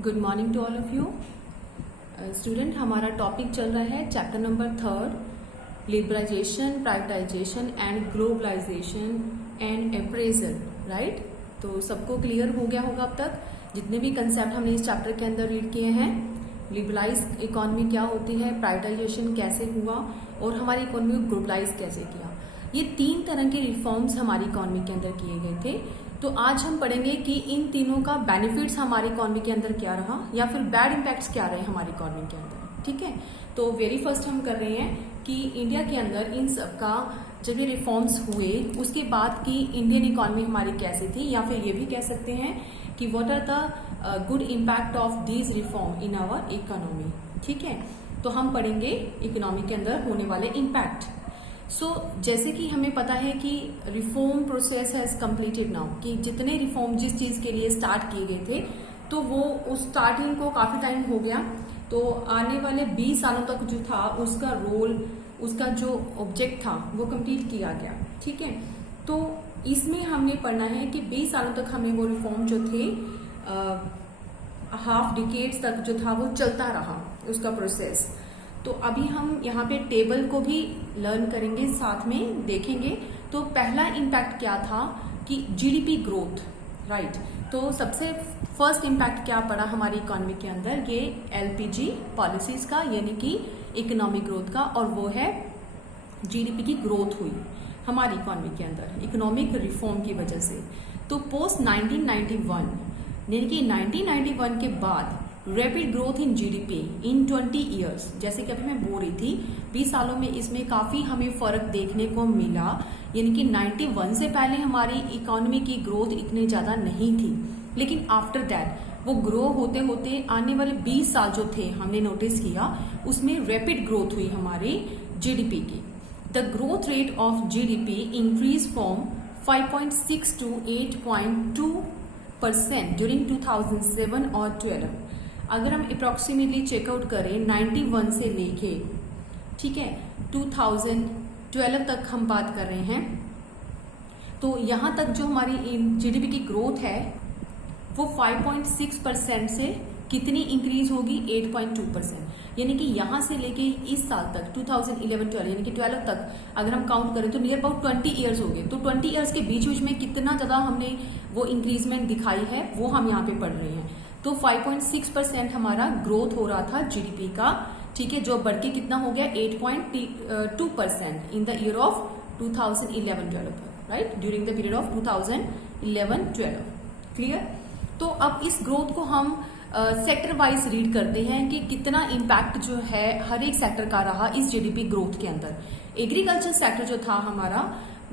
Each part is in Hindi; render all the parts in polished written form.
Good morning to all of you student. हमारा टॉपिक चल रहा है chapter number 3 liberalisation, privatisation and globalisation and appraisal. Right, तो सबको क्लियर हो गया होगा अब तक जितने भी कंसेप्ट हमने इस चैप्टर के अंदर रीड किए हैं। लिबरलाइज इकोनॉमी क्या होती है, प्राइवेटाइजेशन कैसे हुआ और हमारी इकोनॉमी को ग्लोबलाइज कैसे किया। ये 3 तरह के रिफॉर्म्स हमारी इकोनॉमी के अंदर किए गए थे। तो आज हम पढ़ेंगे कि इन तीनों का बेनिफिट्स हमारी इकोनॉमी के अंदर क्या रहा या फिर बैड इम्पैक्ट्स क्या रहे हमारी इकोनॉमी के अंदर। ठीक है, तो वेरी फर्स्ट हम कर रहे हैं कि इंडिया के अंदर इन सब का जब ये रिफॉर्म्स हुए उसके बाद की इंडियन इकोनॉमी हमारी कैसी थी, या फिर ये भी कह सकते हैं कि what are the good impact of these reform in our economy. ठीक है, तो हम पढ़ेंगे इकोनॉमी के अंदर होने वाले इम्पैक्ट। जैसे कि हमें पता है कि reform process has completed now, कि जितने रिफॉर्म जिस चीज के लिए स्टार्ट किए गए थे तो वो उस स्टार्टिंग को काफी टाइम हो गया। तो आने वाले 20 सालों तक जो था उसका रोल, उसका जो ऑब्जेक्ट था वो कंप्लीट किया गया। ठीक है, तो इसमें हमने पढ़ना है कि 20 सालों तक हमें वो रिफॉर्म जो थे हाफ डिकेड्स तक जो था वो चलता रहा उसका प्रोसेस। तो अभी हम यहाँ पे टेबल को भी लर्न करेंगे, साथ में देखेंगे। तो पहला इम्पैक्ट क्या था कि जीडीपी ग्रोथ। राइट, तो सबसे फर्स्ट इम्पैक्ट क्या पड़ा हमारी इकोनॉमी के अंदर, ये एलपीजी पॉलिसीज का, यानी कि इकोनॉमिक ग्रोथ का, और वो है जीडीपी की ग्रोथ हुई हमारी इकोनॉमी के अंदर इकोनॉमिक रिफॉर्म की वजह से। तो पोस्ट 1991 यानी कि 1991 के बाद rapid growth in GDP in 20 years, जैसे कि अभी मैं बोल रही थी 20 सालों में इसमें काफी हमें फर्क देखने को मिला। यानी कि 91 से पहले हमारी इकोनॉमी की ग्रोथ इतनी ज्यादा नहीं थी, लेकिन आफ्टर दैट वो ग्रो होते होते आने वाले 20 साल जो थे हमने नोटिस किया उसमें रैपिड ग्रोथ हुई हमारी जीडीपी की। The growth rate of GDP increase from 5.6 to 8.2% during 2007 और 12। अगर हम अप्रोक्सीमेटली चेकआउट करें 91 से लेके, ठीक है, 2012 तक हम बात कर रहे हैं, तो यहां तक जो हमारी जीडीपी की ग्रोथ है वो 5.6% से कितनी इंक्रीज होगी, 8.2%। यानी कि यहां से लेके इस साल तक 2011-12 यानी कि 12 तक अगर हम काउंट करें तो नियर अबाउट 20 ईयर्स हो गए। तो 20 ईयर्स के बीच बीच में कितना ज्यादा हमने वो इंक्रीजमेंट दिखाई है वो हम यहाँ पे पढ़ रहे हैं। तो 5.6% हमारा ग्रोथ हो रहा था जीडीपी का। ठीक है, जो बढ़ के कितना हो गया 8.2% in the year of 2011-12। Right, during the period of 2011-12। Clear. तो अब इस ग्रोथ को हम सेक्टर वाइज रीड करते हैं कि कितना इम्पैक्ट जो है हर एक सेक्टर का रहा इस जीडीपी ग्रोथ के अंदर। एग्रीकल्चर सेक्टर जो था हमारा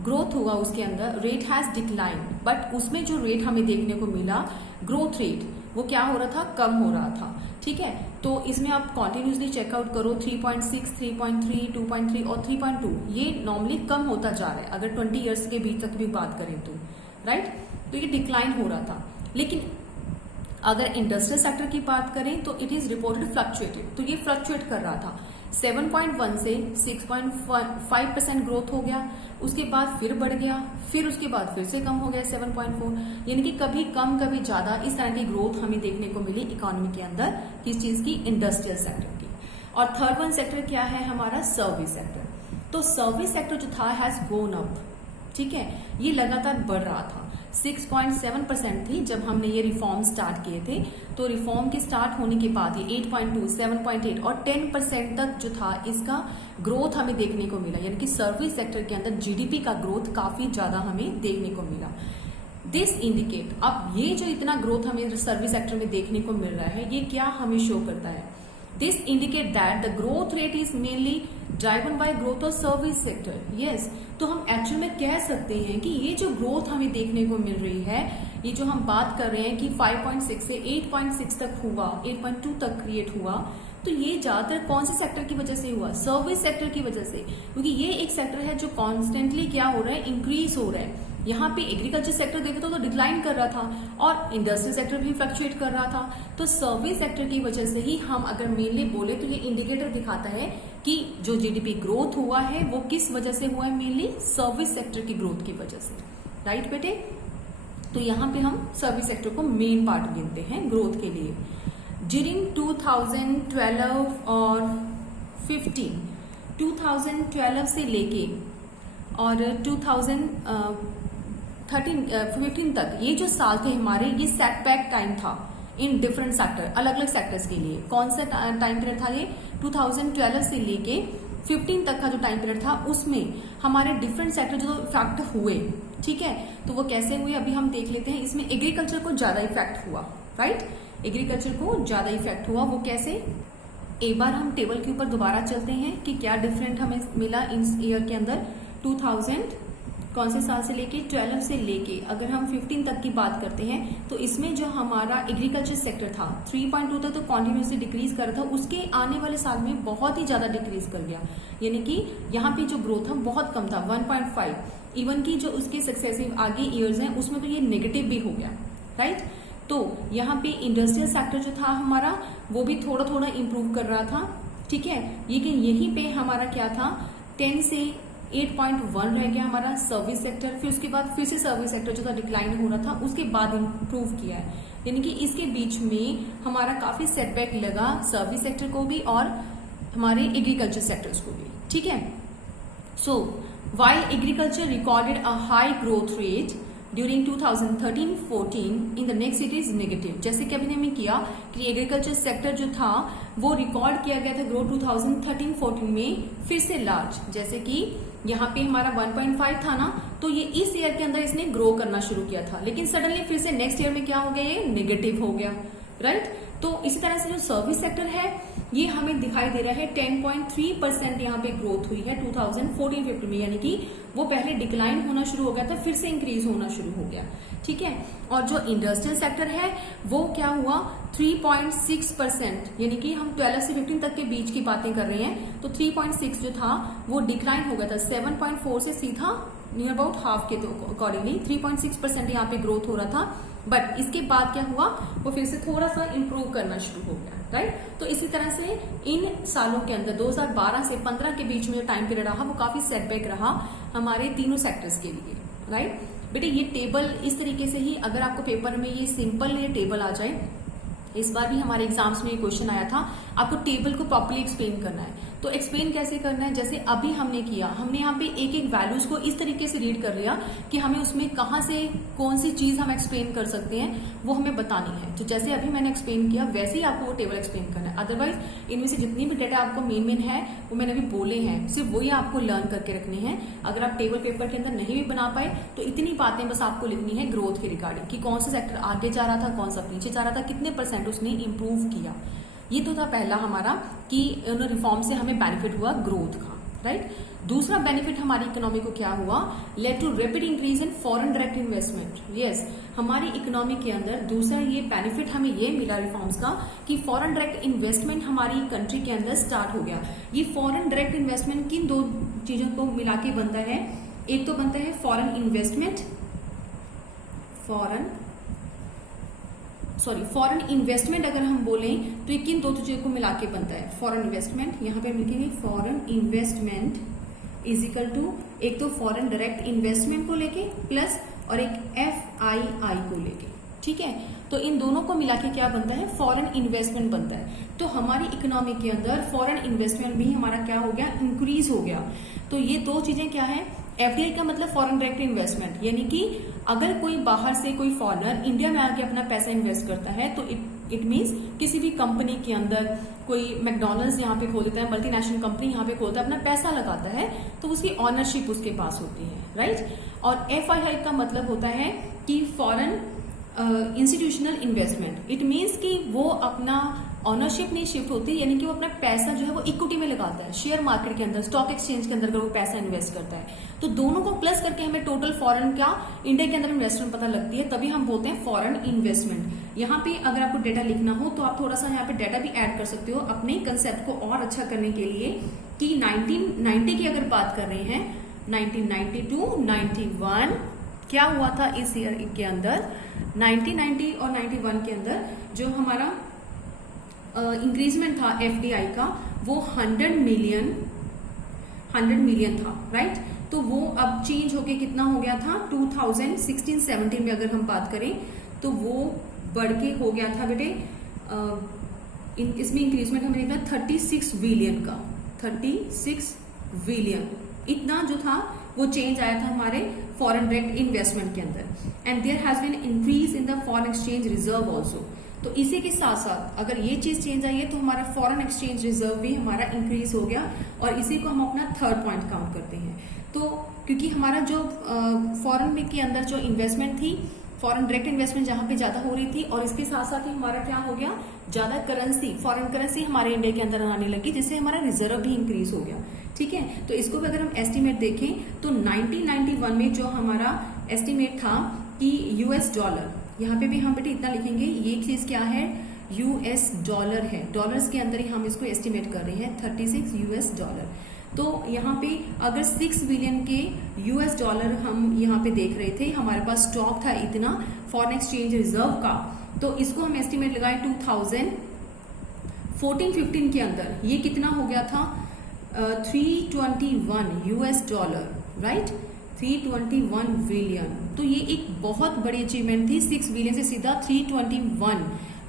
ग्रोथ हुआ उसके अंदर रेट हैज डिक्लाइन, बट उसमें जो रेट हमें देखने को मिला ग्रोथ रेट वो क्या हो रहा था, कम हो रहा था। ठीक है, तो इसमें आप कॉन्टिन्यूसली चेकआउट करो 3.6, 3.3, 2.3 और 3.2 ये नॉर्मली कम होता जा रहा है अगर 20 ईयर्स के बीच तक भी बात करें तो। राइट, तो ये डिक्लाइन हो रहा था। लेकिन अगर इंडस्ट्रियल सेक्टर की बात करें तो इट इज रिपोर्टेड फ्लक्चुएटेड, तो ये फ्लक्चुएट कर रहा था। 7.1 से 6.5% ग्रोथ हो गया, उसके बाद फिर बढ़ गया, फिर उसके बाद फिर से कम हो गया 7.4। यानी कि कभी कम कभी ज्यादा इस तरह की ग्रोथ हमें देखने को मिली इकोनॉमी के अंदर, किस चीज की, इंडस्ट्रियल सेक्टर की। और थर्ड वन सेक्टर क्या है हमारा, सर्विस सेक्टर। तो सर्विस सेक्टर जो था हैज गोन अप। ठीक है, ये लगातार बढ़ रहा था। 6.7% थी जब हमने ये रिफॉर्म स्टार्ट किए थे। तो रिफॉर्म के स्टार्ट होने के बाद ये 8.2, 7.8 और 10% तक जो था इसका ग्रोथ हमें देखने को मिला। यानी कि सर्विस सेक्टर के अंदर जीडीपी का ग्रोथ काफी ज्यादा हमें देखने को मिला। दिस इंडिकेट, अब ये जो इतना ग्रोथ हमें सर्विस सेक्टर में देखने को मिल रहा है ये क्या हमें शो करता है, this indicate that the growth rate is mainly driven by growth of service sector. Yes, तो हम एक्चुअल में कह सकते हैं कि ये जो ग्रोथ हमें देखने को मिल रही है, ये जो हम बात कर रहे हैं कि 5.6 से 8.6 तक हुआ, 8.2 तक क्रिएट हुआ, तो ये ज्यादातर कौन से सेक्टर की वजह से हुआ, सर्विस सेक्टर की वजह से। क्योंकि ये एक सेक्टर है जो कॉन्स्टेंटली क्या हो रहा है, इंक्रीज हो रहा है। यहाँ पे एग्रीकल्चर सेक्टर देखे तो डिक्लाइन कर रहा था और इंडस्ट्रियल सेक्टर भी फ्लक्चुएट कर रहा था। तो सर्विस सेक्टर की वजह से ही हम अगर मेनली बोले तो ये इंडिकेटर दिखाता है कि जो जीडीपी ग्रोथ हुआ है वो किस वजह से हुआ है, मेनली सर्विस सेक्टर की ग्रोथ की वजह से। राइट बेटे, तो यहाँ पे हम सर्विस सेक्टर को मेन पार्ट गिनते हैं ग्रोथ के लिए। ड्यूरिंग 2012 और 15, 2012 से लेके और 2015 तक ये जो साल थे हमारे, ये सेटबैक टाइम था इन डिफरेंट सेक्टर, अलग अलग सेक्टर्स के लिए। कौन सा टाइम पीरियड था ये? 2012 से लेके 15 तक का जो टाइम पीरियड था उसमें हमारे डिफरेंट सेक्टर जो इफेक्ट हुए, ठीक है। तो वो कैसे हुए अभी हम देख लेते हैं। इसमें एग्रीकल्चर को ज्यादा इफेक्ट हुआ, राइट, एग्रीकल्चर को ज्यादा इफेक्ट हुआ। वो कैसे? एक बार हम टेबल के ऊपर दोबारा चलते हैं कि क्या डिफरेंट हमें मिला इस ईयर के अंदर। 2000 कौन से साल से लेके 12 से लेके अगर हम 15 तक की बात करते हैं तो इसमें जो हमारा एग्रीकल्चर सेक्टर था 3.2 तक तो कॉन्टिन्यूसली डिक्रीज कर रहा था, उसके आने वाले साल में बहुत ही ज्यादा डिक्रीज कर गया, यानी कि यहाँ पे जो ग्रोथ था बहुत कम था, 1.5। इवन की जो उसके सक्सेसिव आगे ईयर्स हैं उसमें तो ये नेगेटिव भी हो गया, राइट। तो यहाँ पे इंडस्ट्रियल सेक्टर जो था हमारा वो भी थोड़ा थोड़ा इंप्रूव कर रहा था, ठीक है। लेकिन यहीं पे हमारा क्या था, 10 से 8.1 रह गया हमारा सर्विस सेक्टर। फिर उसके बाद फिर से सर्विस सेक्टर जो था डिक्लाइन हो रहा था, उसके बाद इंप्रूव किया है, यानी कि इसके बीच में हमारा काफी सेटबैक लगा सर्विस सेक्टर को भी और हमारे एग्रीकल्चर सेक्टर्स को भी, ठीक है। सो while agriculture recorded a high growth rate during 2013-14, in the next it is negative। जैसे कि अभी हमने किया कि एग्रीकल्चर सेक्टर जो था वो रिकॉर्ड किया गया था ग्रोथ 2013-14 में फिर से लार्ज, जैसे कि यहाँ पे हमारा 1.5 था ना, तो ये इस ईयर के अंदर इसने ग्रो करना शुरू किया था, लेकिन सडनली फिर से नेक्स्ट ईयर में क्या हो गया, ये नेगेटिव हो गया, राइट। तो इसी तरह से जो सर्विस सेक्टर है ये हमें दिखाई दे रहा है 10.3% यहाँ पे ग्रोथ हुई है 2014-15 में, यानी कि वो पहले डिक्लाइन होना शुरू हो गया था, फिर से इंक्रीज होना शुरू हो गया, ठीक है। और जो इंडस्ट्रियल सेक्टर है वो क्या हुआ, 3.6%, यानी कि हम 12 से 15 तक के बीच की बातें कर रहे हैं, तो 3.6 जो था वो डिक्लाइन हो गया था 7.4 से सीधा नियर अबाउट हाफ के अकॉर्डिंगली 3.6% यहाँ पे ग्रोथ हो रहा था। बट इसके बाद क्या हुआ, वो फिर से थोड़ा सा इंप्रूव करना शुरू हो गया, राइट। तो इसी तरह से इन सालों के अंदर 2012 से 15 के बीच में जो टाइम पीरियड रहा वो काफी सेटबैक रहा हमारे तीनों सेक्टर्स के लिए, राइट। बेटे ये टेबल इस तरीके से ही अगर आपको पेपर में ये सिंपल ये टेबल आ जाए, इस बार भी हमारे एग्जाम्स में ये क्वेश्चन आया था, आपको टेबल को प्रॉपर्ली एक्सप्लेन करना है। तो एक्सप्लेन कैसे करना है, जैसे अभी हमने किया, हमने यहाँ पे एक एक वैल्यूज को इस तरीके से रीड कर लिया कि हमें उसमें कहाँ से कौन सी चीज हम एक्सप्लेन कर सकते हैं वो हमें बतानी है। तो जैसे अभी मैंने एक्सप्लेन किया वैसे ही आपको वो टेबल एक्सप्लेन करना है। अदरवाइज इनमें से जितनी भी डेटा आपको मेन है वो मैंने अभी बोले हैं, सिर्फ वही आपको लर्न करके रखने हैं। अगर आप टेबल पेपर के अंदर नहीं भी बना पाए तो इतनी बातें बस आपको लिखनी है ग्रोथ के रिगार्डिंग, कि कौन सा सेक्टर आगे जा रहा था, कौन सा पीछे जा रहा था, कितने % उसने इंप्रूव किया। ये तो था पहला हमारा कि रिफॉर्म से हमें बेनिफिट हुआ ग्रोथ का, राइट। दूसरा बेनिफिट हमारी इकोनॉमी को क्या हुआ, led to rapid increase in foreign direct investment. Yes, हमारी इकोनॉमी के अंदर दूसरा ये बेनिफिट हमें ये मिला रिफॉर्म्स का कि फॉरेन डायरेक्ट इन्वेस्टमेंट हमारी कंट्री के अंदर स्टार्ट हो गया। ये फॉरेन डायरेक्ट इन्वेस्टमेंट किन दो चीजों को मिला के बनता है, एक तो बनता है फॉरेन इन्वेस्टमेंट, फॉरेन इन्वेस्टमेंट अगर हम बोलें तो ये किन दो चीजों को मिला के बनता है, फॉरेन इन्वेस्टमेंट, यहाँ पे लिखेंगे foreign investment is equal to एक तो फॉरेन डायरेक्ट इन्वेस्टमेंट को लेके प्लस और एक FII को लेके, ठीक है। तो इन दोनों को मिला के क्या बनता है, फॉरेन इन्वेस्टमेंट बनता है। तो हमारी इकोनॉमी के अंदर फॉरेन इन्वेस्टमेंट भी हमारा क्या हो गया, इंक्रीज हो गया। तो ये दो चीजें क्या है, FDI का मतलब फॉरेन डायरेक्ट इन्वेस्टमेंट, यानी कि अगर कोई बाहर से कोई फॉरेनर इंडिया में आके अपना पैसा इन्वेस्ट करता है तो इट मीन्स किसी भी कंपनी के अंदर कोई मैकडॉनल्ड्स यहाँ पे खोल देता है, मल्टीनेशनल कंपनी यहाँ पे खोलता है, अपना पैसा लगाता है तो उसकी ऑनरशिप उसके पास होती है, राइट। और FII का मतलब होता है कि foreign institutional investment, it means कि वो अपना ऑनरशिप नहीं शिफ्ट होती, यानी कि वो अपना पैसा जो है वो इक्विटी में लगाता है, शेयर मार्केट के अंदर, स्टॉक एक्सचेंज के अंदर अगर वो पैसा इन्वेस्ट करता है तो दोनों को प्लस करके हमें टोटल फॉरेन का इंडिया के अंदर इन्वेस्टमेंट पता लगती है, तभी हम बोलते हैं फॉरेन इन्वेस्टमेंट। यहाँ पे अगर आपको डेटा लिखना हो तो आप थोड़ा सा यहाँ पे डेटा भी ऐड कर सकते हो अपने कंसेप्ट को और अच्छा करने के लिए, कि 1990 की अगर बात कर रहे हैं, 1992-91 क्या हुआ था इस ईयर के अंदर, 1990 और 91 के अंदर जो हमारा इंक्रीजमेंट था FDI का वो 100 मिलियन था, राइट। तो वो अब चेंज होके कितना हो गया था, 2016-17 में अगर हम बात करें तो वो बढ़ के हो गया था बेटे इसमें इंक्रीजमेंट हमें देखा 36 बिलियन का, 36 बिलियन इतना जो था वो चेंज आया था हमारे फॉरेन डायरेक्ट इन्वेस्टमेंट के अंदर। And there has been increase in the foreign exchange reserve also. तो इसी के साथ साथ अगर ये चीज चेंज आई है तो हमारा फॉरेन एक्सचेंज रिजर्व भी हमारा इंक्रीज हो गया, और इसी को हम अपना थर्ड पॉइंट काउंट करते हैं। तो क्योंकि हमारा जो फॉरेन के अंदर जो इन्वेस्टमेंट थी, फॉरेन डायरेक्ट इन्वेस्टमेंट जहां पे ज्यादा हो रही थी, और इसके साथ साथ ही हमारा क्या हो गया, ज्यादा करेंसी, फॉरेन करेंसी हमारे इंडिया के अंदर आने लगी, जिससे हमारा रिजर्व भी इंक्रीज हो गया। ठीक है, तो इसको भी अगर हम एस्टिमेट देखें तो 1991 में जो हमारा एस्टिमेट था कि यूएस डॉलर, यहाँ पे भी हम बेटे इतना लिखेंगे, ये चीज क्या है, यूएस डॉलर है, डॉलर्स के अंदर ही हम इसको एस्टिमेट कर रहे हैं 36 यूएस डॉलर। तो यहाँ पे अगर 6 बिलियन के यूएस डॉलर हम यहाँ पे देख रहे थे, हमारे पास स्टॉक था इतना फॉरेन एक्सचेंज रिजर्व का, तो इसको हम एस्टिमेट लगाए 2014-15 के अंदर ये कितना हो गया था, 321 यूएस डॉलर, राइट, 321 बिलियन। तो ये एक बहुत बड़ी अचीवमेंट थी, 6 बिलियन से सीधा 321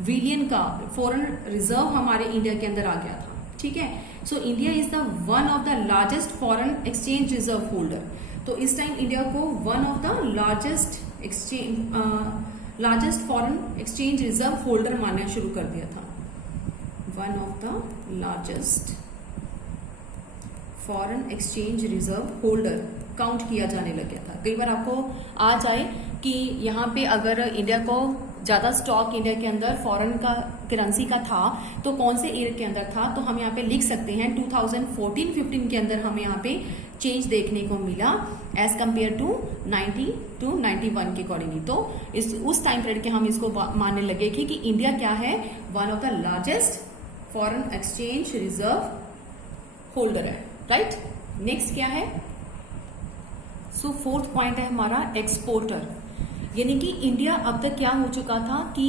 बिलियन का फॉरेन रिजर्व हमारे इंडिया के अंदर आ गया था। ठीक है, so India is the one of the largest foreign exchange reserve holder. तो इस टाइम इंडिया को one of the largest foreign exchange reserve holder मानना शुरू कर दिया था, one of the largest foreign exchange reserve holder count किया जाने लग गया था। कई बार आपको आ जाए कि यहाँ पे अगर इंडिया को ज्यादा स्टॉक इंडिया के अंदर फॉरेन का करेंसी का था तो कौन से ईयर के अंदर था, तो हम यहाँ पे लिख सकते हैं 2014-15 के अंदर हमें यहाँ पे चेंज देखने को मिला एज कंपेयर टू 91 के अकॉर्डिंगली। तो उस टाइम पीरियड के हम इसको मानने लगे कि इंडिया क्या है, one of the largest foreign exchange reserve holder है, राइट। नेक्स्ट क्या है, सो फोर्थ पॉइंट है हमारा एक्सपोर्टर, यानी कि इंडिया अब तक क्या हो चुका था कि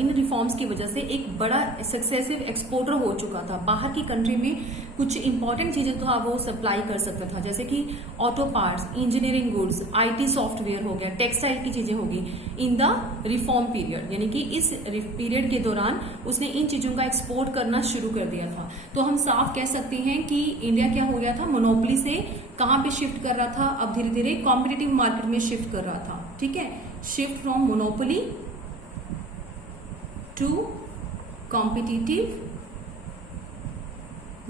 इन रिफॉर्म्स की वजह से एक बड़ा सक्सेसिव एक्सपोर्टर हो चुका था। बाहर की कंट्री में कुछ इंपॉर्टेंट चीजें तो वो सप्लाई कर सकता था, जैसे कि auto parts, engineering goods, IT software हो गया, टेक्सटाइल की चीजें होगी इन द रिफॉर्म पीरियड, यानी कि इस पीरियड के दौरान उसने इन चीजों का एक्सपोर्ट करना शुरू कर दिया था। तो हम साफ कह सकते हैं कि इंडिया क्या हो गया था, मोनोपोली से कहां पे शिफ्ट कर रहा था, अब धीरे धीरे कॉम्पिटिटिव मार्केट में शिफ्ट कर रहा था। ठीक है, shift from monopoly to competitive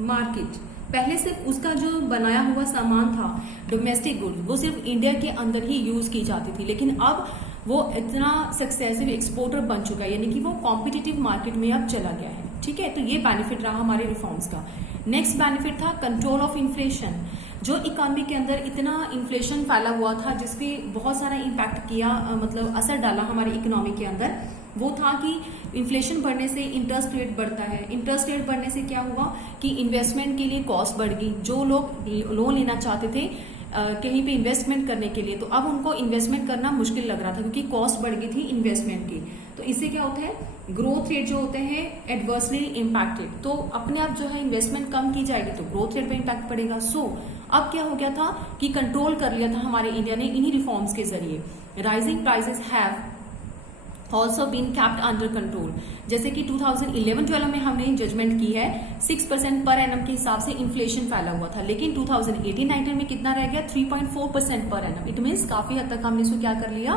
market. पहले सिर्फ उसका जो बनाया हुआ सामान था डोमेस्टिक गुड्स, वो सिर्फ इंडिया के अंदर ही यूज की जाती थी, लेकिन अब वो इतना सक्सेसिव एक्सपोर्टर बन चुका है, यानी कि वो कॉम्पिटिटिव मार्केट में अब चला गया है। ठीक है, तो ये बेनिफिट रहा हमारे रिफॉर्म्स का। नेक्स्ट बेनिफिट था कंट्रोल ऑफ इन्फ्लेशन। जो इकोनॉमी के अंदर इतना इन्फ्लेशन फैला हुआ था, जिसपे बहुत सारा इम्पैक्ट किया, मतलब असर डाला हमारी इकोनॉमी के अंदर, वो था कि इन्फ्लेशन बढ़ने से इंटरेस्ट रेट बढ़ता है। इंटरेस्ट रेट बढ़ने से क्या हुआ कि इन्वेस्टमेंट के लिए कॉस्ट बढ़ गई। जो लोग लोन लेना चाहते थे कहीं पे इन्वेस्टमेंट करने के लिए, तो अब उनको इन्वेस्टमेंट करना मुश्किल लग रहा था क्योंकि कॉस्ट बढ़ गई थी इन्वेस्टमेंट की। तो इससे क्या होता है, ग्रोथ रेट जो होते हैं एडवर्सली इम्पैक्टेड, तो अपने आप जो है इन्वेस्टमेंट कम की जाएगी तो ग्रोथ रेट पे इम्पैक्ट पड़ेगा। सो अब क्या हो गया था कि कंट्रोल कर लिया था हमारे इंडिया ने इन्हीं रिफॉर्म्स के जरिए। Rising prices have also been kept under control. जैसे कि 2011-12 में हमने जजमेंट की है 6% पर एनम के हिसाब से इन्फ्लेशन फैला हुआ था, लेकिन 2018-19 में कितना रह गया, 3.4% पर एनम। इट मीन्स काफी हद तक हमने इसको क्या कर लिया,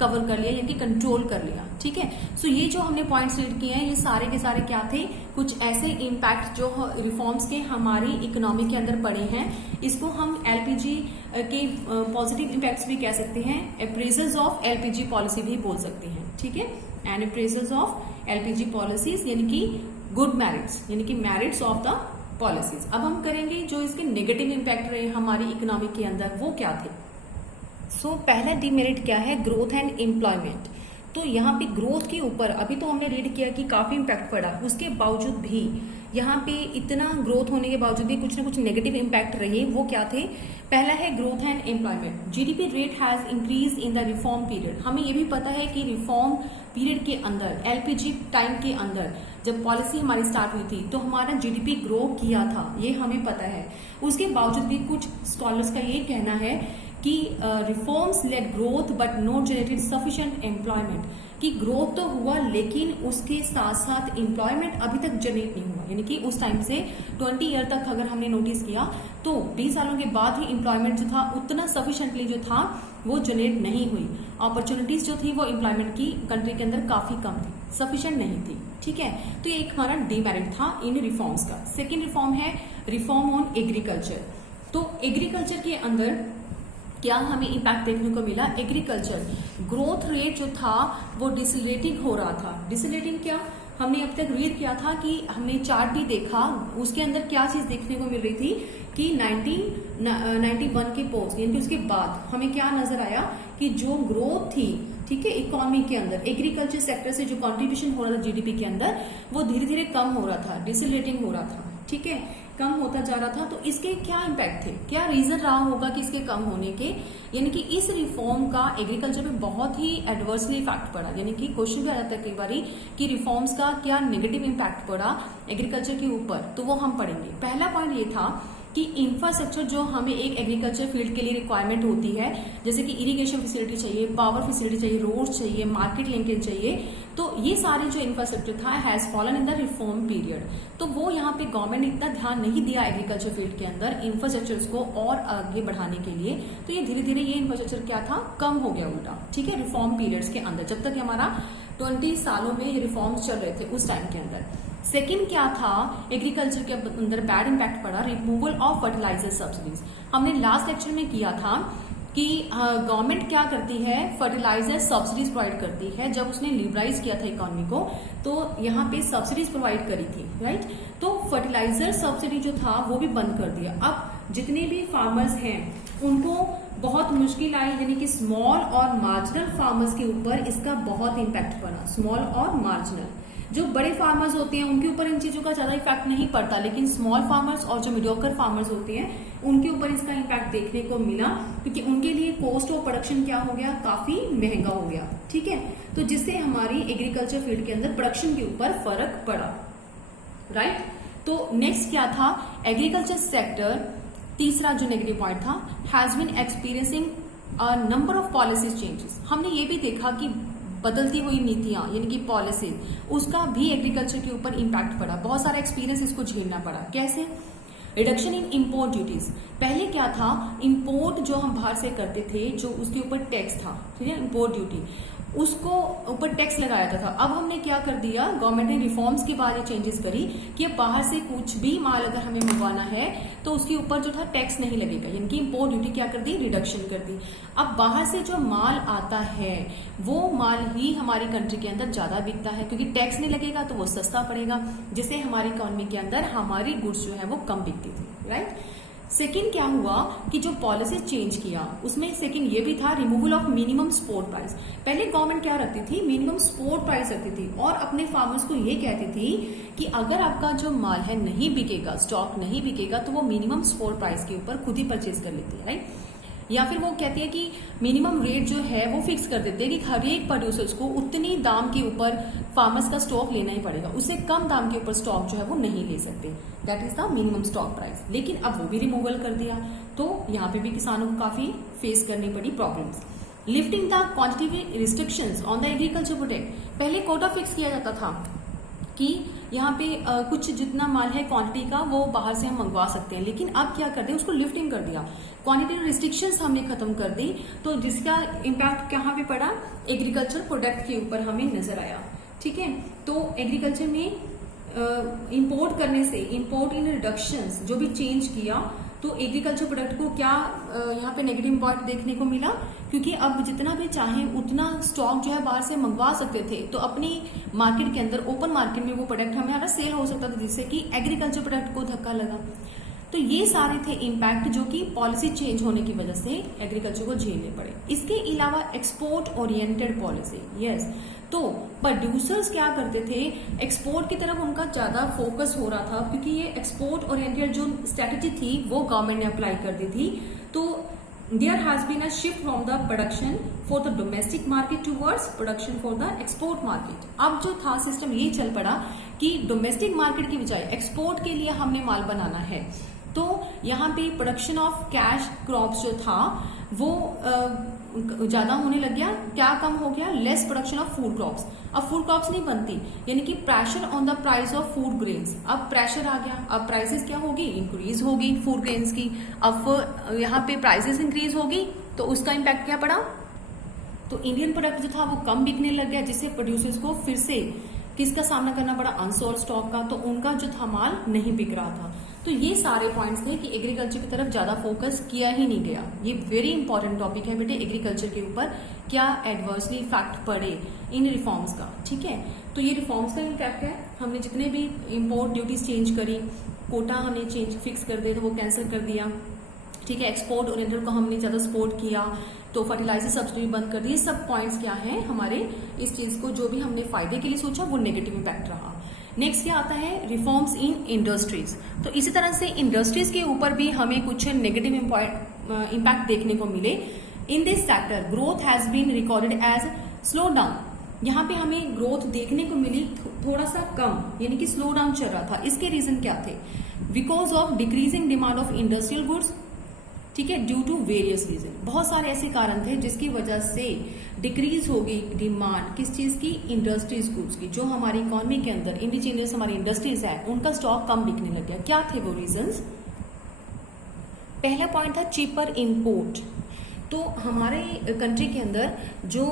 कवर कर लिया, यानी कंट्रोल कर लिया। ठीक है, सो ये जो हमने पॉइंट्स रीड किए हैं ये सारे के सारे क्या थे, कुछ ऐसे इम्पैक्ट जो रिफॉर्म्स के हमारी इकोनॉमी के अंदर पड़े हैं। इसको हम एलपीजी के पॉजिटिव इम्पैक्ट्स भी कह सकते हैं, अप्रेजल्स ऑफ एलपीजी पॉलिसी भी बोल सकते हैं। ठीक है, and appraisals of LPG policies यानी कि गुड मेरिट्स, यानी कि मेरिट्स ऑफ द पॉलिसीज। अब हम करेंगे जो इसके नेगेटिव इम्पैक्ट रहे हमारी इकोनॉमी के अंदर, वो क्या थे। सो पहला डिमेरिट क्या है, ग्रोथ एंड एम्प्लॉयमेंट। तो यहाँ पे ग्रोथ के ऊपर अभी तो हमने रीड किया कि काफी इम्पैक्ट पड़ा, उसके बावजूद भी यहाँ पे इतना ग्रोथ होने के बावजूद भी कुछ ना कुछ नेगेटिव इम्पैक्ट रहे। वो क्या थे, पहला है growth and employment. GDP rate has increase in the reform period. हमें ये भी पता है कि रिफॉर्म पीरियड के अंदर, एलपीजी टाइम के अंदर जब पॉलिसी हमारी स्टार्ट हुई थी तो हमारा जीडीपी ग्रो किया था, ये हमें पता है। उसके बावजूद भी कुछ स्कॉलर्स का ये कहना है कि reforms led growth but not generated sufficient employment. कि ग्रोथ तो हुआ लेकिन उसके साथ साथ एम्प्लॉयमेंट अभी तक जनरेट नहीं हुआ, यानी कि उस टाइम से 20 ईयर तक अगर हमने नोटिस किया तो 20 सालों के बाद ही एम्प्लॉयमेंट जो था उतना सफिशिएंटली जो था वो जनरेट नहीं हुई। अपॉर्चुनिटीज जो थी वो एम्प्लॉयमेंट की कंट्री के अंदर काफी कम थी, सफिशिएंट नहीं थी। ठीक है, तो ये एक हमारा डीमेरिट था इन रिफॉर्म्स का। सेकेंड रिफॉर्म है रिफॉर्म ऑन एग्रीकल्चर। तो एग्रीकल्चर के अंदर क्या हमें इम्पैक्ट देखने को मिला? एग्रीकल्चर ग्रोथ रेट जो था वो डिसलेटिंग हो रहा था। डिसलेटिंग क्या हमने अब तक रीड किया था कि हमने चार्ट भी देखा, उसके अंदर क्या चीज देखने को मिल रही थी कि 1991 के पोस्ट यानी कि उसके बाद हमें क्या नजर आया कि जो ग्रोथ थी, ठीक है, इकोनॉमी के अंदर एग्रीकल्चर सेक्टर से जो कंट्रीब्यूशन हो रहा था जीडीपी के अंदर वो धीरे धीरे कम हो रहा था, डिसलेटिंग हो रहा था। ठीक है, कम होता जा रहा था। तो इसके क्या इम्पैक्ट थे, क्या रीजन रहा होगा कि इसके कम होने के? यानी कि इस रिफॉर्म का एग्रीकल्चर पे बहुत ही एडवर्सली इफेक्ट पड़ा। यानी कि क्वेश्चन भी आ जाता है कई बारी कि रिफॉर्म्स का क्या नेगेटिव इम्पैक्ट पड़ा एग्रीकल्चर के ऊपर, तो वो हम पढ़ेंगे। पहला पॉइंट ये था कि इंफ्रास्ट्रक्चर जो हमें एक एग्रीकल्चर फील्ड के लिए रिक्वायरमेंट होती है, जैसे कि इरिगेशन फैसिलिटी चाहिए, पावर फैसिलिटी चाहिए, रोड चाहिए, मार्केट लिंकेज चाहिए, तो ये सारे जो इंफ्रास्ट्रक्चर था has fallen in the reform period. तो वो यहाँ पे गवर्नमेंट ने इतना ध्यान नहीं दिया एग्रीकल्चर फील्ड के अंदर इंफ्रास्ट्रक्चर्स को और आगे बढ़ाने के लिए, तो ये धीरे धीरे ये इंफ्रास्ट्रक्चर क्या था, कम हो गया उल्टा। ठीक है, रिफॉर्म पीरियड्स के अंदर, जब तक हमारा 20 सालों में ये रिफॉर्म्स चल रहे थे उस टाइम के अंदर। सेकेंड क्या था एग्रीकल्चर के अंदर बैड इम्पैक्ट पड़ा, रिमूवल ऑफ फर्टिलाइजर सब्सिडीज। हमने लास्ट लेक्चर में किया था कि गवर्नमेंट क्या करती है, फर्टिलाइजर सब्सिडीज प्रोवाइड करती है। जब उसने लिबरलाइज किया था इकोनॉमी को तो यहाँ पे सब्सिडीज प्रोवाइड करी थी, राइट। तो फर्टिलाइजर सब्सिडी जो था वो भी बंद कर दिया। अब जितने भी फार्मर्स हैं उनको बहुत मुश्किल आई, यानी कि स्मॉल और मार्जिनल फार्मर्स के ऊपर इसका बहुत इम्पैक्ट पड़ा। स्मॉल और मार्जिनल जो बड़े फार्मर्स होते हैं उनके ऊपर इन चीजों का ज्यादा इफेक्ट नहीं पड़ता, लेकिन स्मॉल फार्मर्स और जो मीडियोकर फार्मर्स होते हैं उनके ऊपर इसका इम्पैक्ट देखने को मिला, क्योंकि उनके लिए कॉस्ट ऑफ प्रोडक्शन क्या हो गया, काफी महंगा हो गया। ठीक है, तो जिससे हमारी एग्रीकल्चर फील्ड के अंदर प्रोडक्शन के ऊपर फर्क पड़ा, राइट। तो नेक्स्ट क्या था, एग्रीकल्चर सेक्टर तीसरा जो नेगेटिव पॉइंट था, has been experiencing a number of policy changes. हमने ये भी देखा कि बदलती हुई नीतियां यानी कि पॉलिसी, उसका भी एग्रीकल्चर के ऊपर इम्पैक्ट पड़ा। बहुत सारा एक्सपीरियंस इसको झेलना पड़ा। कैसे? Reduction in import duties. पहले क्या था, इम्पोर्ट जो हम बाहर से करते थे, जो उसके ऊपर टैक्स था, ठीक है, इम्पोर्ट ड्यूटी, उसको ऊपर टैक्स लगाया जाता था। अब हमने क्या कर दिया, गवर्नमेंट ने रिफॉर्म्स के बाद ये चेंजेस करी कि अब बाहर से कुछ भी माल अगर हमें मंगवाना है तो उसके ऊपर जो था टैक्स नहीं लगेगा, यानी कि इम्पोर्ट ड्यूटी क्या कर दी, रिडक्शन कर दी। अब बाहर से जो माल आता है वो माल ही हमारी कंट्री के अंदर ज्यादा बिकता है, क्योंकि टैक्स नहीं लगेगा तो वो सस्ता पड़ेगा, जिससे हमारी इकोनॉमी के अंदर हमारी गुड्स जो है वो कम बिकती थी, राइट। सेकेंड क्या हुआ कि जो पॉलिसी चेंज किया उसमें सेकेंड ये भी था, removal of minimum support price. पहले गवर्नमेंट क्या रखती थी, मिनिमम सपोर्ट प्राइस रखती थी और अपने फार्मर्स को ये कहती थी कि अगर आपका जो माल है नहीं बिकेगा, स्टॉक नहीं बिकेगा, तो वो मिनिमम सपोर्ट प्राइस के ऊपर खुद ही परचेज कर लेती है, राइट। या फिर वो कहती है कि मिनिमम रेट जो है वो फिक्स कर देते हैं कि हर एक प्रोड्यूसर्स को उतनी दाम के ऊपर फार्मर्स का स्टॉक लेना ही पड़ेगा, उससे कम दाम के ऊपर स्टॉक जो है वो नहीं ले सकते। That is the minimum stock price. लेकिन अब वो भी रिमूवल कर दिया, तो यहाँ पे भी किसानों को काफी फेस करनी पड़ी problems. Lifting the quantitative restrictions on the agriculture product. पहले कोटा फिक्स किया जाता था कि यहाँ पे कुछ जितना माल है क्वांटिटी का वो बाहर से हम मंगवा सकते हैं, लेकिन अब क्या कर दिया, उसको लिफ्टिंग कर दिया, क्वांटिटेटिव रिस्ट्रिक्शंस हमने खत्म कर दी। तो जिसका इम्पैक्ट कहाँ पे पड़ा, एग्रीकल्चर प्रोडक्ट के ऊपर हमें नजर आया। ठीक है, तो एग्रीकल्चर में इंपोर्ट करने से, इंपोर्ट इन रिडक्शंस जो भी चेंज किया, तो एग्रीकल्चर प्रोडक्ट को क्या यहाँ पे नेगेटिव पॉइंट देखने को मिला, क्योंकि अब जितना भी चाहे उतना स्टॉक जो है बाहर से मंगवा सकते थे, तो अपनी मार्केट के अंदर, ओपन मार्केट में वो प्रोडक्ट हमें सेल हो सकता था, जिससे कि एग्रीकल्चर प्रोडक्ट को धक्का लगा। तो ये सारे थे इम्पैक्ट जो कि पॉलिसी चेंज होने की वजह से एग्रीकल्चर को झेलने पड़े। इसके अलावा एक्सपोर्ट ओरिएंटेड पॉलिसी, यस, तो प्रोड्यूसर्स क्या करते थे, एक्सपोर्ट की तरफ उनका ज्यादा फोकस हो रहा था, क्योंकि ये एक्सपोर्ट ओरिएंटेड जो स्ट्रेटेजी थी वो गवर्नमेंट ने अप्लाई कर दी थी। तो there has been a shift from the production for the domestic market towards production for the export market. अब जो था सिस्टम ये चल पड़ा कि डोमेस्टिक मार्केट की बजाय एक्सपोर्ट के लिए हमने माल बनाना है, तो यहाँ पे प्रोडक्शन ऑफ कैश क्रॉप्स जो था वो ज्यादा होने लग गया, क्या कम हो गया, less production of food crops. अब फूड क्रॉप्स नहीं बनती, यानी कि pressure on the price of food grains, अब प्रेशर आ गया, अब प्राइसेस क्या होगी, इंक्रीज होगी फूड ग्रेन्स की। अब यहाँ पे प्राइसेस इंक्रीज होगी तो उसका इम्पैक्ट क्या पड़ा, तो इंडियन प्रोडक्ट जो था वो कम बिकने लग गया, जिससे प्रोड्यूसर्स को फिर से किसका सामना करना पड़ा, अनसोल्ड स्टॉक का, तो उनका जो था माल नहीं बिक रहा था। तो ये सारे पॉइंट्स थे कि एग्रीकल्चर की तरफ ज्यादा फोकस किया ही नहीं गया। ये वेरी इंपॉर्टेंट टॉपिक है बेटे, एग्रीकल्चर के ऊपर क्या एडवर्सली इफेक्ट पड़े इन रिफॉर्म्स का, ठीक है। तो ये रिफॉर्म्स का इम्पैक्ट है, हमने जितने भी इम्पोर्ट ड्यूटीज चेंज करी, कोटा हमने चेंज फिक्स कर दिया तो वो कैंसिल कर दिया, ठीक है। एक्सपोर्ट ओरिएंटेड को हमने ज्यादा सपोर्ट किया, तो फर्टिलाइजर सब्सिडी बंद कर दी। सब पॉइंट्स क्या हैं हमारे, इस चीज को जो भी हमने फायदे के लिए सोचा वो नेगेटिव इम्पैक्ट रहा। नेक्स्ट क्या आता है, रिफॉर्म्स इन इंडस्ट्रीज। तो इसी तरह से इंडस्ट्रीज के ऊपर भी हमें कुछ नेगेटिव इम्पैक्ट देखने को मिले। In this sector growth has been recorded as slow down. यहाँ पे हमें ग्रोथ देखने को मिली थोड़ा सा कम, यानी कि स्लो डाउन चल रहा था। इसके रीजन क्या थे, because of decreasing demand of industrial goods, ठीक है, ड्यू टू वेरियस रीजन। बहुत सारे ऐसे कारण थे जिसकी वजह से डिक्रीज हो गई डिमांड किस चीज की, इंडस्ट्रीज गुड्स की। जो हमारी इकोनॉमी के अंदर इंडिजीनियस हमारी इंडस्ट्रीज है उनका स्टॉक कम बिकने लग गया। क्या थे वो रीजंस, पहला पॉइंट था चीपर इंपोर्ट। तो हमारे कंट्री के अंदर जो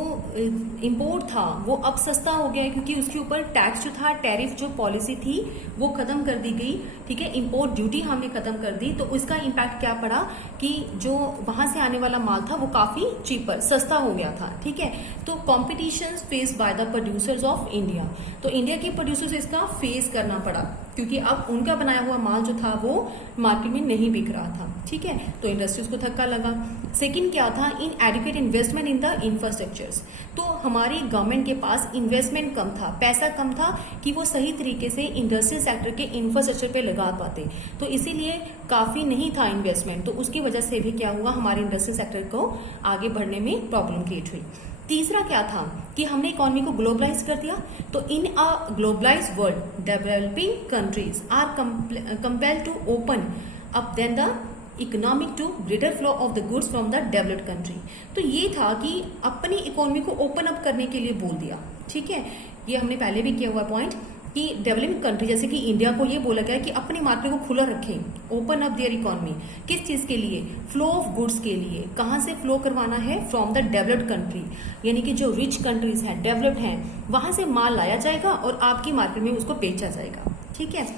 इंपोर्ट था वो अब सस्ता हो गया है, क्योंकि उसके ऊपर टैक्स जो था, टैरिफ जो पॉलिसी थी वो खत्म कर दी गई, ठीक है। इंपोर्ट ड्यूटी हमने खत्म कर दी, तो उसका इम्पैक्ट क्या पड़ा कि जो वहां से आने वाला माल था वो काफी चीपर सस्ता हो गया था, ठीक है। तो competition face by the producers of India, तो इंडिया के प्रोड्यूसर्स इसका फेस करना पड़ा, क्योंकि अब उनका बनाया हुआ माल जो था वो मार्केट में नहीं बिक रहा था, ठीक है। तो इंडस्ट्रीज को धक्का लगा। सेकंड क्या था, inadequate investment in the infrastructures. तो हमारी गवर्नमेंट के पास इन्वेस्टमेंट कम था, पैसा कम था कि वो सही तरीके से इंडस्ट्रियल सेक्टर के इंफ्रास्ट्रक्चर पे लगा पाते, तो इसीलिए काफी नहीं था इन्वेस्टमेंट। तो उसकी वजह से भी क्या हुआ, हमारे इंडस्ट्रियल सेक्टर को आगे बढ़ने में प्रॉब्लम क्रिएट हुई। तीसरा क्या था कि हमने इकोनॉमी को ग्लोबलाइज कर दिया। तो in a globalized world developing countries are compelled to open up then the economic to greater flow of the goods from the developed country. तो ये था कि अपनी इकोनॉमी को ओपन अप करने के लिए बोल दिया, ठीक है। ये हमने पहले भी किया हुआ पॉइंट कि डेवलपिंग कंट्री जैसे कि इंडिया को ये बोला गया कि अपनी मार्केट को खुला रखें, ओपन अप देयर इकोनॉमी। किस चीज के लिए, फ्लो ऑफ गुड्स के लिए। कहां से फ्लो करवाना है, फ्रॉम द डेवलप्ड कंट्री, यानी कि जो रिच कंट्रीज हैं, डेवलप्ड हैं, वहां से माल लाया जाएगा और आपकी मार्केट में उसको बेचा जाएगा, ठीक है।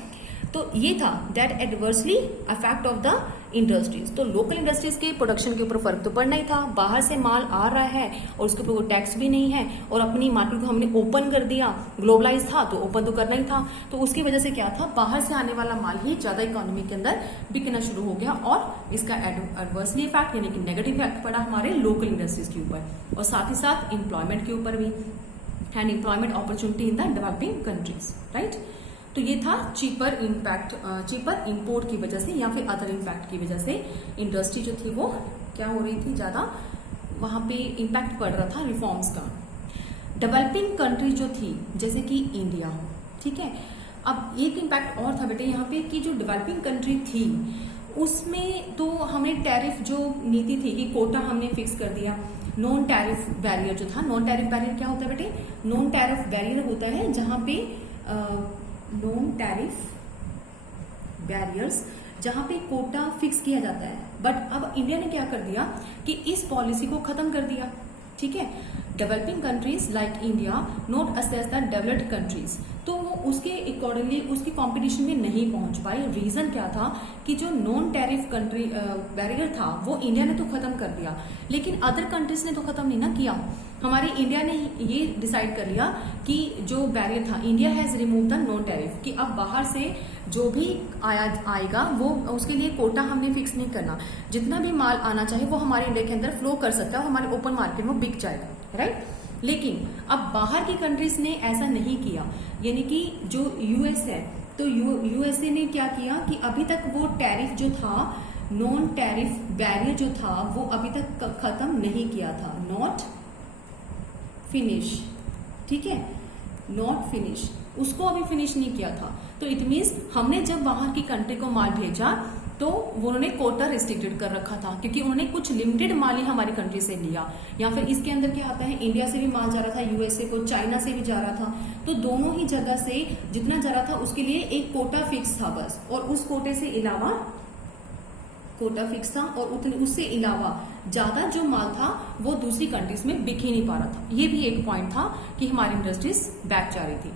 तो ये था that adversely affect of the industries. तो लोकल इंडस्ट्रीज के प्रोडक्शन के ऊपर फर्क तो पड़ना ही था, बाहर से माल आ रहा है और उसके ऊपर कोई टैक्स भी नहीं है, और अपनी मार्केट को हमने ओपन कर दिया, ग्लोबलाइज था तो ओपन तो करना ही था। तो उसकी वजह से क्या था, बाहर से आने वाला माल ही ज्यादा इकोनॉमी के अंदर बिकना शुरू हो गया, और इसका एडवर्सली इफेक्ट यानी कि नेगेटिव इफेक्ट पड़ा हमारे लोकल इंडस्ट्रीज के ऊपर, और साथ ही साथ एम्प्लॉयमेंट के ऊपर भी, and employment opportunity in the developing countries, right. तो ये था चीपर इम्पैक्ट, चीपर इंपोर्ट की वजह से या फिर अदर इम्पैक्ट की वजह से इंडस्ट्री जो थी वो क्या हो रही थी, ज्यादा वहां पे इम्पैक्ट पड़ रहा था रिफॉर्म्स का। डेवलपिंग कंट्री जो थी जैसे कि इंडिया, ठीक है। अब एक इम्पैक्ट और था बेटे यहाँ पे कि जो डेवलपिंग कंट्री थी उसमें तो हमने टैरिफ जो नीति थी कि कोटा हमने फिक्स कर दिया। नॉन टैरिफ बैरियर जो था, नॉन टैरिफ बैरियर क्या होता है बेटे, नॉन टैरिफ बैरियर होता है जहां पे नॉन टैरिफ बैरियर्स जहां पे कोटा फिक्स किया जाता है। बट अब इंडिया ने क्या कर दिया कि इस पॉलिसी को खत्म कर दिया, ठीक है। Developing countries like India not assess the developed countries, तो वो उसके अकॉर्डिंगली उसकी कंपटीशन में नहीं पहुंच पाए। रीजन क्या था कि जो नॉन टैरिफ कंट्री बैरियर था वो इंडिया ने तो खत्म कर दिया, लेकिन अदर कंट्रीज ने तो खत्म नहीं ना किया। हमारे इंडिया ने ये डिसाइड कर लिया कि जो बैरियर था, India has remove the non tariff, कि अब बाहर से जो भी आएगा वो उसके लिए कोटा हमने फिक्स नहीं करना, जितना भी माल आना चाहे वो हमारे इंडिया के अंदर फ्लो कर सकता है और हमारे ओपन मार्केट में बिक जाएगा, राइट। लेकिन अब बाहर की कंट्रीज ने ऐसा नहीं किया, यानी कि जो यूएस है, तो यूएसए ने क्या किया कि अभी तक वो टैरिफ जो था, नॉन टैरिफ बैरियर जो था वो अभी तक खत्म नहीं किया था, नॉट फिनिश, ठीक है, नॉट फिनिश, उसको अभी फिनिश नहीं किया था। तो इट मीन्स हमने जब बाहर की कंट्री को माल भेजा तो उन्होंने कोटा रिस्ट्रिक्टेड कर रखा था, क्योंकि उन्होंने कुछ लिमिटेड माल ही हमारी कंट्री से लिया। या फिर इसके अंदर क्या आता है, इंडिया से भी माल जा रहा था, यूएसए को, चाइना से भी जा रहा था, तो दोनों ही जगह से जितना जा रहा था उसके लिए एक कोटा फिक्स था बस, और उस कोटे से इलावा कोटा फिक्स था, और उससे इलावा ज्यादा जो माल था वो दूसरी कंट्रीज में बिक ही नहीं पा रहा था। ये भी एक पॉइंट था कि हमारी इंडस्ट्रीज बैक जा रही थी।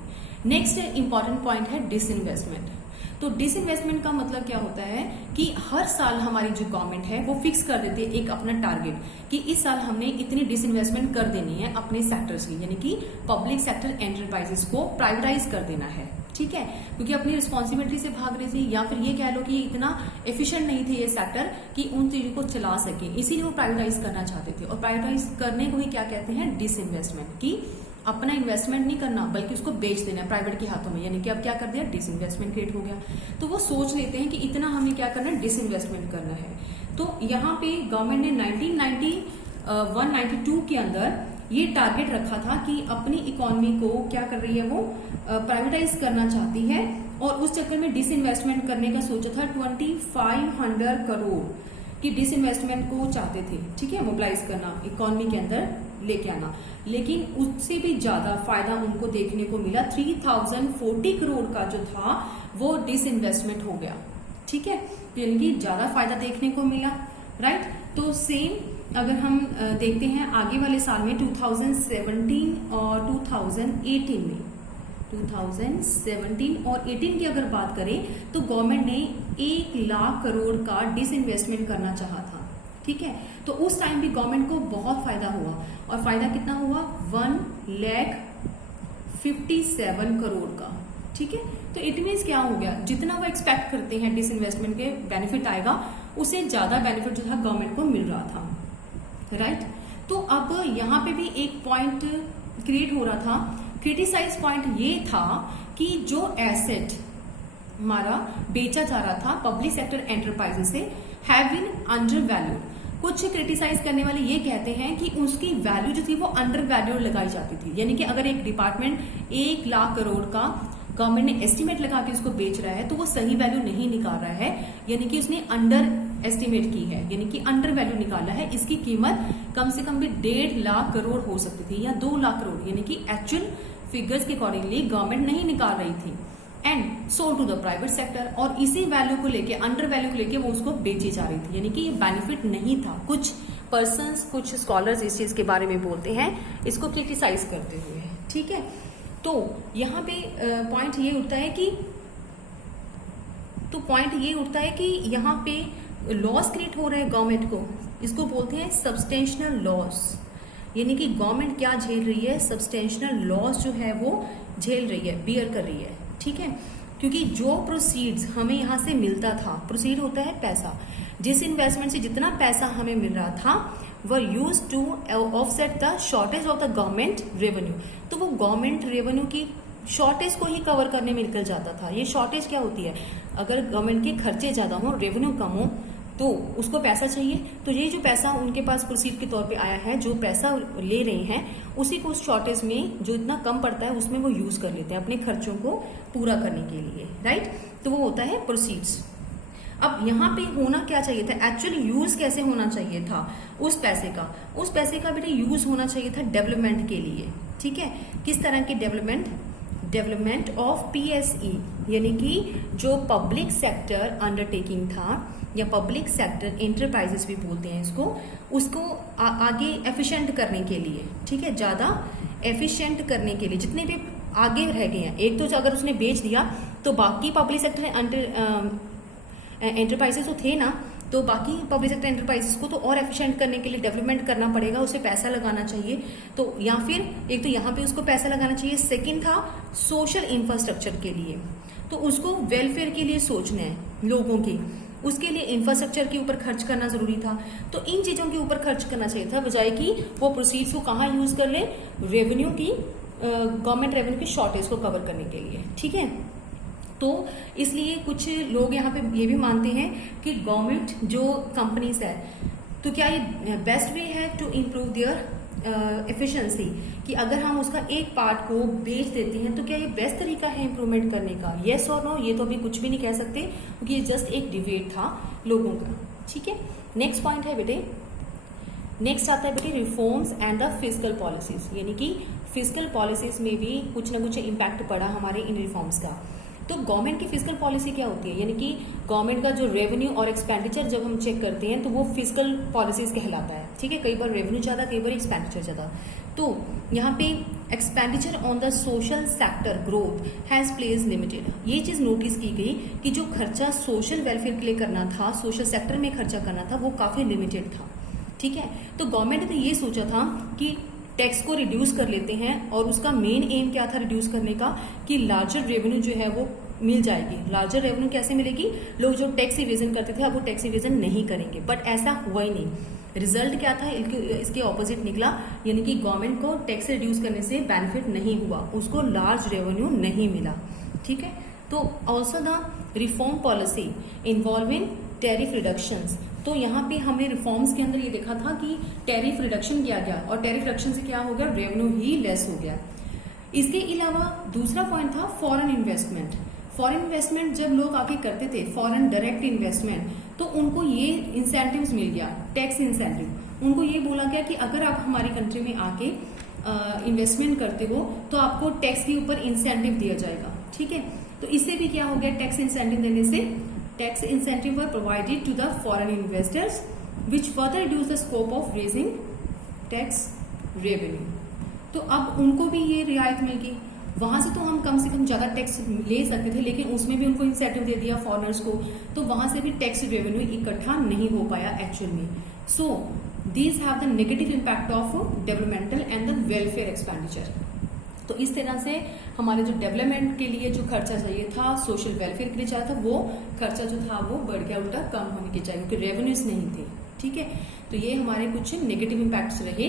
नेक्स्ट इंपॉर्टेंट पॉइंट है डिसइन्वेस्टमेंट। तो डिसइन्वेस्टमेंट का मतलब क्या होता है कि हर साल हमारी जो गवर्नमेंट है वो फिक्स कर देती है एक अपना टारगेट कि इस साल हमने इतनी डिसइन्वेस्टमेंट कर देनी है अपने सेक्टर्स की, यानी कि पब्लिक सेक्टर एंटरप्राइजेस को प्राइवेटाइज कर देना है, ठीक है, क्योंकि अपनी रिस्पॉन्सिबिलिटी से भाग रही थी, या फिर ये कह लो कि इतना एफिशिएंट नहीं थे ये सेक्टर कि उन चीजों को चला सके, इसीलिए वो प्राइवेटाइज करना चाहते थे। और प्राइवेटाइज करने को ही क्या कहते हैं, डिसइन्वेस्टमेंट, की अपना इन्वेस्टमेंट नहीं करना बल्कि उसको बेच देना प्राइवेट के हाथों में, यानी कि अब क्या कर दिया, डिसइन्वेस्टमेंट क्रिएट हो गया। तो वो सोच लेते हैं कि इतना हमें क्या करना है, डिसइन्वेस्टमेंट करना है। तो यहाँ पे गवर्नमेंट ने 1991-92 के अंदर ये टारगेट रखा था कि अपनी इकोनॉमी को क्या कर रही है, वो प्राइवेटाइज करना चाहती है, और उस चक्कर में डिसइन्वेस्टमेंट करने का सोचा था 2500 करोड़ की डिसइन्वेस्टमेंट को चाहते थे, ठीक है, मोबिलाइज करना, इकोनॉमी के अंदर लेके आना। लेकिन उससे भी ज्यादा फायदा उनको देखने को मिला, 3040 करोड़ का जो था वो डिसइन्वेस्टमेंट हो गया, ठीक है, यानी कि ज्यादा फायदा देखने को मिला, राइट। तो सेम अगर हम देखते हैं आगे वाले साल में 2017 और 2018 में, 2017 और 18 की अगर बात करें तो गवर्नमेंट ने 1 लाख करोड़ का डिसइन्वेस्टमेंट करना चाहा था, ठीक है। तो उस टाइम भी गवर्नमेंट को बहुत फायदा हुआ, और फायदा कितना हुआ, 1,57 करोड़ का, ठीक है। तो इट मीन्स क्या हो गया, जितना वो एक्सपेक्ट करते हैं डिसइन्वेस्टमेंट के बेनिफिट आएगा, उससे ज्यादा बेनिफिट जो था गवर्नमेंट को मिल रहा था, राइट। तो अब यहाँ पे भी एक पॉइंट क्रिएट हो रहा था, क्रिटिसाइज पॉइंट ये था कि जो एसेट हमारा बेचा जा रहा था पब्लिक सेक्टर एंटरप्राइजेस से हैव बीन अंडर वैल्यूड। कुछ क्रिटिसाइज करने वाले ये कहते हैं कि उसकी वैल्यू जो थी वो अंडर वैल्यूड लगाई जाती थी, यानी कि अगर एक डिपार्टमेंट 1 लाख करोड़ का गवर्नमेंट ने एस्टिमेट लगा के उसको बेच रहा है तो वो सही वैल्यू नहीं निकाल रहा है, यानी कि उसने अंडर एस्टिमेट की है, यानी कि अंडर वैल्यू निकाला है। इसकी कीमत कम से कम भी 1.5 लाख करोड़ हो सकती थी या 2 लाख करोड़, यानी कि एक्चुअल फिगर्स के अकॉर्डिंगली गवर्नमेंट नहीं निकाल रही थी, and sold to the private sector, और इसी वैल्यू को लेके, अंडर वैल्यू को लेके वो उसको बेची जा रही थी, यानी कि ये बेनिफिट नहीं था। कुछ पर्संस, कुछ स्कॉलर्स इस चीज के बारे में बोलते हैं, इसको क्रिटिसाइज करते हुए, ठीक है। तो यहाँ पे पॉइंट ये उठता है कि यहाँ पे लॉस क्रिएट हो रहे हैं गवर्नमेंट को, इसको बोलते हैं सब्सटेंशियल लॉस, यानी कि गवर्नमेंट क्या झेल रही है, सब्सटेंशियल लॉस जो है वो झेल रही है, बियर कर रही है, ठीक है। क्योंकि जो प्रोसीड्स हमें यहाँ से मिलता था, प्रोसीड होता है पैसा, जिस इन्वेस्टमेंट से जितना पैसा हमें मिल रहा था वो use to offset the shortage of the government revenue, तो वो गवर्नमेंट रेवेन्यू की शॉर्टेज को ही कवर करने में निकल जाता था। ये शॉर्टेज क्या होती है, अगर गवर्नमेंट के खर्चे ज्यादा हो, रेवेन्यू कम हो, तो उसको पैसा चाहिए, तो ये जो पैसा उनके पास प्रोसीड के तौर पे आया है, जो पैसा ले रहे हैं उसी को उस शॉर्टेज में जो इतना कम पड़ता है उसमें वो यूज कर लेते हैं अपने खर्चों को पूरा करने के लिए, राइट। तो वो होता है प्रोसीड्स। अब यहाँ पे होना क्या चाहिए था, एक्चुअली यूज कैसे होना चाहिए था उस पैसे का, उस पैसे का बेटा यूज होना चाहिए था डेवलपमेंट के लिए, ठीक है। किस तरह की डेवलपमेंट ऑफ PSE, यानी कि जो पब्लिक सेक्टर अंडरटेकिंग था या पब्लिक सेक्टर एंटरप्राइजेस भी बोलते हैं इसको, उसको आगे एफिशिएंट करने के लिए, ठीक है, ज्यादा एफिशिएंट करने के लिए जितने भी आगे रह गए हैं, एक तो अगर उसने बेच दिया तो बाकी पब्लिक सेक्टर एंटरप्राइजेस तो थे ना, तो बाकी पब्लिक सेक्टर एंटरप्राइजेस को तो और एफिशिएंट करने के लिए डेवलपमेंट करना पड़ेगा, उसे पैसा लगाना चाहिए। तो या फिर एक तो यहाँ पे उसको पैसा लगाना चाहिए, सेकंड था सोशल इंफ्रास्ट्रक्चर के लिए, तो उसको वेलफेयर के लिए सोचना है लोगों की, उसके लिए इंफ्रास्ट्रक्चर के ऊपर खर्च करना जरूरी था। तो इन चीजों के ऊपर खर्च करना चाहिए था, बजाय कि वो प्रोसीड्स को कहाँ यूज कर ले, रेवेन्यू की, गवर्नमेंट रेवेन्यू की शॉर्टेज को कवर करने के लिए, ठीक है। तो इसलिए कुछ लोग यहाँ पे ये भी मानते हैं कि गवर्नमेंट जो कंपनीज है, तो क्या ये बेस्ट वे है टू इम्प्रूव देयर एफिशिएंसी कि अगर हम उसका एक पार्ट को बेच देते हैं तो क्या ये बेस्ट तरीका है इंप्रूवमेंट करने का? येस और नो, ये तो अभी कुछ भी नहीं कह सकते क्योंकि ये जस्ट एक डिबेट था लोगों का। ठीक है, नेक्स्ट पॉइंट है बेटे, नेक्स्ट आता है बेटे reforms and the fiscal policies, यानी कि फिस्कल पॉलिसीज में भी कुछ ना कुछ इम्पैक्ट पड़ा हमारे इन रिफॉर्म्स का। तो गवर्नमेंट की फिस्कल पॉलिसी क्या होती है, यानी कि गवर्नमेंट का जो रेवेन्यू और एक्सपेंडिचर जब हम चेक करते हैं तो वो फिस्कल पॉलिसीज कहलाता है। ठीक है, कई बार रेवेन्यू ज़्यादा, कई बार एक्सपेंडिचर ज़्यादा। तो यहाँ पे expenditure on the social sector growth has plays limited, ये चीज़ नोटिस की गई कि जो खर्चा सोशल वेलफेयर के लिए करना था, सोशल सेक्टर में खर्चा करना था, वो काफ़ी लिमिटेड था। ठीक है, तो गवर्नमेंट ने ये सोचा था कि टैक्स को रिड्यूस कर लेते हैं और उसका मेन एम क्या था रिड्यूस करने का, कि लार्जर रेवेन्यू जो है वो मिल जाएगी। लार्जर रेवेन्यू कैसे मिलेगी? लोग जो टैक्स इवेजन करते थे अब वो टैक्स इवेजन नहीं करेंगे, बट ऐसा हुआ ही नहीं। रिजल्ट क्या था? इसके ऑपोजिट निकला, यानी कि गवर्नमेंट को टैक्स रिड्यूस करने से बेनिफिट नहीं हुआ, उसको लार्ज रेवेन्यू नहीं मिला। ठीक है, तो also the reform policy involving tariff reductions, तो यहाँ पे हमने रिफॉर्म्स के अंदर ये देखा था कि टैरिफ रिडक्शन किया गया और टैरिफ रिडक्शन से क्या हो गया? रेवेन्यू ही लेस हो गया। इसके अलावा दूसरा पॉइंट था फॉरेन इन्वेस्टमेंट। फॉरेन इन्वेस्टमेंट जब लोग आके करते थे, फॉरेन डायरेक्ट इन्वेस्टमेंट, तो उनको ये इंसेंटिव्स मिल गया, टैक्स इंसेंटिव। उनको ये बोला गया कि अगर आप हमारी कंट्री में आके इन्वेस्टमेंट करते हो तो आपको टैक्स के ऊपर इंसेंटिव दिया जाएगा। ठीक है, तो इससे भी क्या हो गया? टैक्स इंसेंटिव देने से tax incentive were provided to the foreign investors which further reduce the scope of raising tax revenue. तो अब उनको भी ये रियायत मिल गई, वहां से तो हम कम से कम ज्यादा टैक्स ले सकते थे, लेकिन उसमें भी उनको इंसेंटिव दे दिया फॉरेनर्स को, तो वहां से भी टैक्स रेवेन्यू इकट्ठा नहीं हो पाया एक्चुअल में। So these have the negative impact of developmental and the welfare expenditure. तो इस तरह से हमारे जो डेवलपमेंट के लिए जो खर्चा चाहिए था, सोशल वेलफेयर के लिए चाहिए था, वो खर्चा जो था वो बढ़ गया, उल्टा कम होने के चाहिए, क्योंकि रेवेन्यूज नहीं थे। ठीक है, तो ये हमारे कुछ नेगेटिव इम्पैक्ट्स रहे।